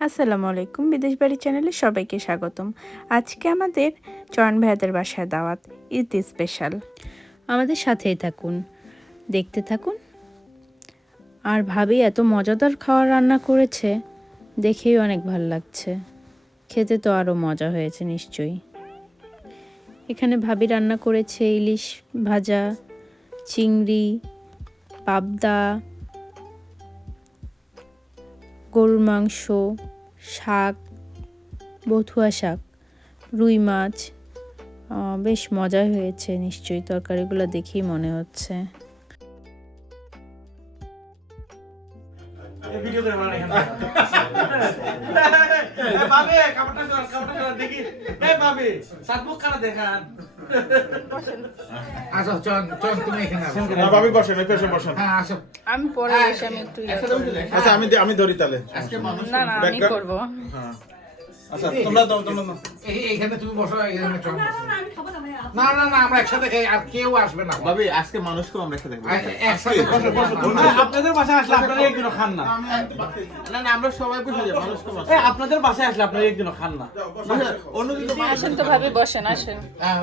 আসসালামু আলাইকুম বিদেশ বাড়ি চ্যানেলে সবাইকে স্বাগতম। আজকে আমাদের চয়ন ভাইয়াদের বাসায় দাওয়াত, ঈদ স্পেশাল আমাদের সাথেই থাকুন, দেখতে থাকুন। আর ভাবি এত মজাদার খাবার রান্না করেছে, দেখেই অনেক ভালো লাগছে। খেতে তো আরও মজা হয়েছে নিশ্চয়ই। এখানে ভাবি রান্না করেছে ইলিশ ভাজা, চিংড়ি, পাবদা গরুর মাংস শাক বথুয়া শাক রুই মাছ বেশ মজাই হয়েছে নিশ্চয়ই তরকারিগুলো দেখেই মনে হচ্ছে মানে দেখান আসো চল চল তুমি এখানে আসো। না, ভাবি বসেন এই পেছনে বসেন। হ্যাঁ আসো। আমি পরে এসে আমি একটু ইয়ে। আচ্ছা আমি আমি ধরি তাহলে। আজকে মানুষ না না আমি করব। হ্যাঁ। আচ্ছা তোমরা দাও তোমরা এইখানে তুমি বসো এখানে চল। না না না আমরা একসাথে খাই আর কেউ আসবে না। ভাবি আজকে মানুষকেও আমরা একসাথে একসাথে বসো বসো আপনাদের বাসায় আসলে আপনারা একদিনও খান না। না না আমরা সবাই বসে যাই মানুষকে এ আপনাদের বাসায় আসলে আপনারা একদিনও খান না। অন্যদিন আসেন তো ভাবি বসেন আসেন। হ্যাঁ,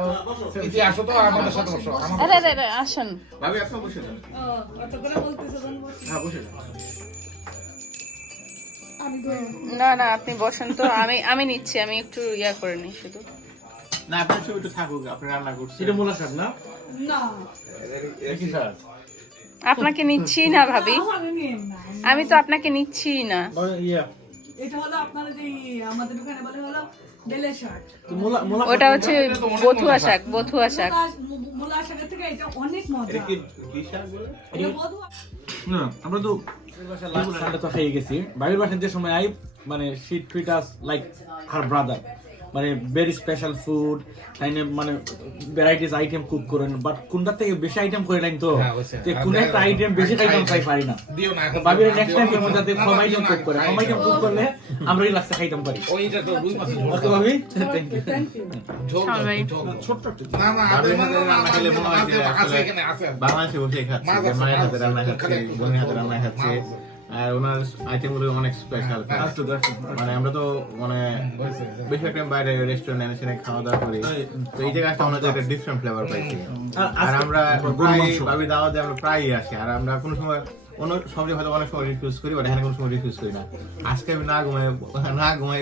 ইতি আসো তো আমাদের সাথে বসো আরে আরে আরে আসেন। ভাবি আপনি বসে যান। হ্যাঁ বসে যান। না না আপনি বসেন তো আমি আমি নিচ্ছি আমি একটু ইয়া করে নিই শুধু। না আপনার থাকুক আপনি রান্না করছেন। এটা মূলা শাক না? কি শাক। আপনাকে নিচ্ছি না ভাবি। আমি তো আপনাকে নিচ্ছি না। ইয়া। এটা হলো আপনারা যে আমাদের ওখানে বলে হলো বেলে শাক। তো মূলা মূলা ওটা হচ্ছে বথুয়া শাক। বথুয়া শাক। মূলা- শাকের থেকে এটা অনেক মজা। কি কি শাক বলে? এটা বধুয়া না আমরা তো তো খেয়ে গেছি। ভাবির বাসায় যে সময় আই মানে she treat us like her brother মানে ভেরি স্পেশাল ফুড তাই না মানে ভ্যারাইটিস আইটেম কুক করেন বাট কোনটা থেকে বেশি আইটেম করে লাইন তো? হ্যাঁ, তে কোন একটা আইটেম বেশি খাইতাম চাই পারি না। দিও না এখন ভাবির নেক্সট টাইম কেমন যাতে কম আইটেম কুক করে কম আইটেম কুক করলে আমরা এই লাস্টে খাইতাম পারি ওইটা তো রুই মাছ ওকে ভাবি? থ্যাংক ইউ ঝোল। ছোট্ট না না হাতে রান্না খেলে মনে হয় যে আছে এখানে আছে। বাংলাদেশে বসে খাচ্ছে মায়ের হাতে রান্না খাচ্ছে বোনের হাতে রান্না খাচ্ছে। আর ওনার আইটেমগুলো অনেক স্পেশাল মানে আমরা তো মানে হয়েছে, বেশিরভাগ টাইম বাইরে রেস্টুরেন্ট এনে সেখানে খাওয়া দাওয়া করি। তো এই জায়গায় একটা ডিফারেন্ট ফ্লেভার পাইছি। আর আমরা প্রায় ভাবি দাওয়াতে আমরা প্রায়ই আসি। আর আমরা কোনো সময় অন্য সবজি হয়তো অনেক সময় রিফিউজ করি বাট এখানে কোনো সময় রিফিউজ করি না। আজকে আমি না ঘুমাই না ঘুমাই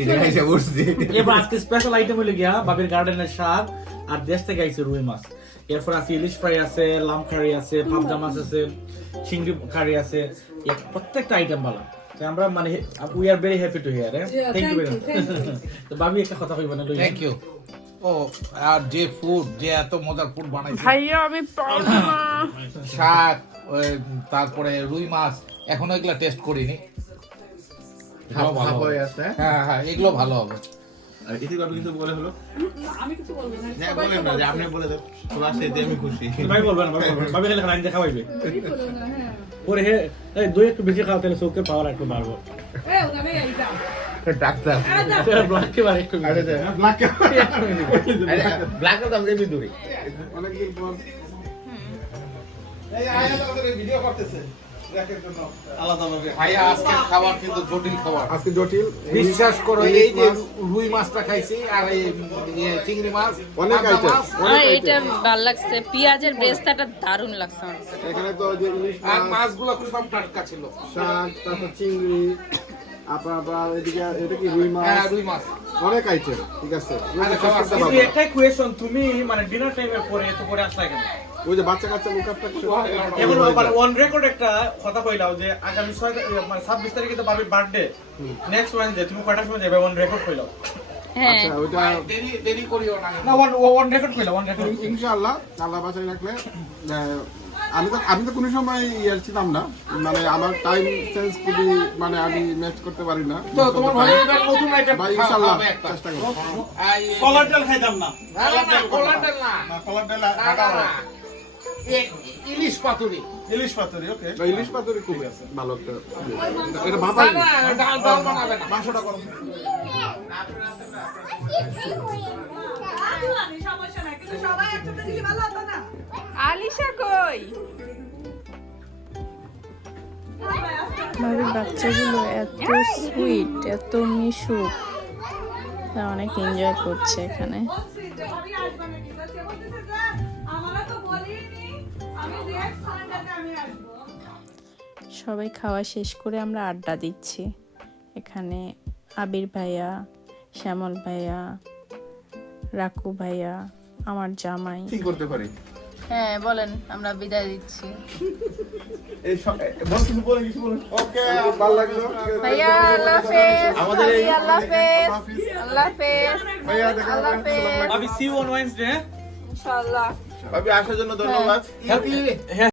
এই জায়গায় এসে বসছি। এবার আজকে স্পেশাল আইটেম হলো গিয়া বাবির গার্ডেনের শাক আর দেশ থেকে আইছে রুই মাছ। এরপর আছে ইলিশ ফ্রাই আছে লাম কারি আছে পাবদা মাছ আছে চিংড়ি কারি আছে প্রত্যেকটা আইটেম ভালো আমরা মানে we are very happy to hear thank you very তো বাবি একটা কথা কইব না থ্যাংক ইউ ও আর যে ফুড যে এত মজার ফুড বানাইছে। ভাইয়া আমি শাক তারপরে রুই মাছ এখনও এগুলা টেস্ট করিনি। হয়ে হ্যাঁ হ্যাঁ এগুলো ভালো হবে। আর ইতি বাবু কিছু বলে হলো? আমি কিছু বলব না না বলেন না যে আপনি বলে দেন সবার সাথে আমি খুশি। ভাই বলবেন ভাই বলবেন খালি খাইতে খাওয়াইবে। কি বলব না, হ্যাঁ। পরে হে এই দুই একটু বেশি খাওয়া তাহলে চোখের পাওয়ার একটু বাড়বো। এ, ওখানে এইটা। ডাক্তার। দাও। ব্ল্যাক ব্ল্যাক তো আমি দূরে অনেকদিন পর। এই আয়া তাদের ভিডিও করতেছে। ব্ল্যাকের জন্য আলাদা ভাবে ভাইয়া আজকে খাবার কিন্তু জটিল খাবার। আজকে জটিল। বিশ্বাস করো এই যে রুই মাছটা খাইছি আর এই ইয়ে চিংড়ি মাছ অনেক পাবদা item। এটা ভালো লাগছে। পেঁয়াজের বেস্তাটা দারুণ লাগছে আমার এখানে তো যে ইলিশ আর মাছগুলো খুব সব টাটকা ছিল। শাক তারপর চিংড়ি আপনার এদিকে এটা কি রুই হ্যাঁ রুই মাছ। অনেক আইটেম ঠিক আছে। কোয়েশ্চন তুমি মানে ডিনার টাইমের পরে এত করে আসলা কেন? ওই যে বাচ্চা কাচ্চা মুখ একটা এখন মানে অন রেকর্ড একটা কথা কইলাও যে আগামী ছয় মানে ছাব্বিশ তারিখে তো বাবির বার্থডে নেক্সট ওয়েনডে তুমি কয়টার সময় যাবে অন রেকর্ড কইলাও? হ্যাঁ। আচ্ছা ওইটা দেরি দেরি করিও না। না অন অন রেকর্ড কইলাও অন রেকর্ড ইনশাআল্লাহ আল্লাহ বাঁচাই রাখলে আহ, আমি তো আমি তো কোনো সময় ইয়ার ছিলাম না। মানে আমার টাইম সেন্স খুবই মানে আমি ম্যাচ করতে পারি না। তো তোমার ভাই এবার নতুন আইটেম ভাই ইনশাআল্লাহ চেষ্টা করব কলার ডাল খাইতাম না। কলার ডাল কলার ডাল ইলিশ পাতুরি। ইলিশ পাতুরি ওকে ইলিশ পাতুরি খুবই আছে ভালো একটা। এটা ভাবা না না ডাল ডাল বানাবে না। মাংসটা করো আলু আনি, সমস্যা নাই, কিন্তু সবাই একসাথে দিলে ভালো হতো না? আলিশা কই? ভাবির বাচ্চাগুলো এত সুইট এত মিশুক। অনেক এনজয় করছে এখানে। সবাই খাওয়া শেষ করে আমরা আড্ডা দিচ্ছি। এখানে আবির ভাইয়া শ্যামল ভাইয়া রাকু ভাইয়া আমার জামাই। কি করতে পারি? হ্যাঁ বলেন আমরা বিদায় দিচ্ছি। এই সব- বল কিছু বলে কিছু বলে। ওকে ভালো লাগল। ভাইয়া আল্লাহ হাফেজ। আমাদের এই- আল্লাহ হাফেজ। আল্লাহ হাফেজ। ভাইয়া দেখা আল্লাহ হাফেজ। সি অন ওয়েন্সডে ইনশাআল্লাহ। ভাবি আসার জন্য ধন্যবাদ। হ্যাঁ।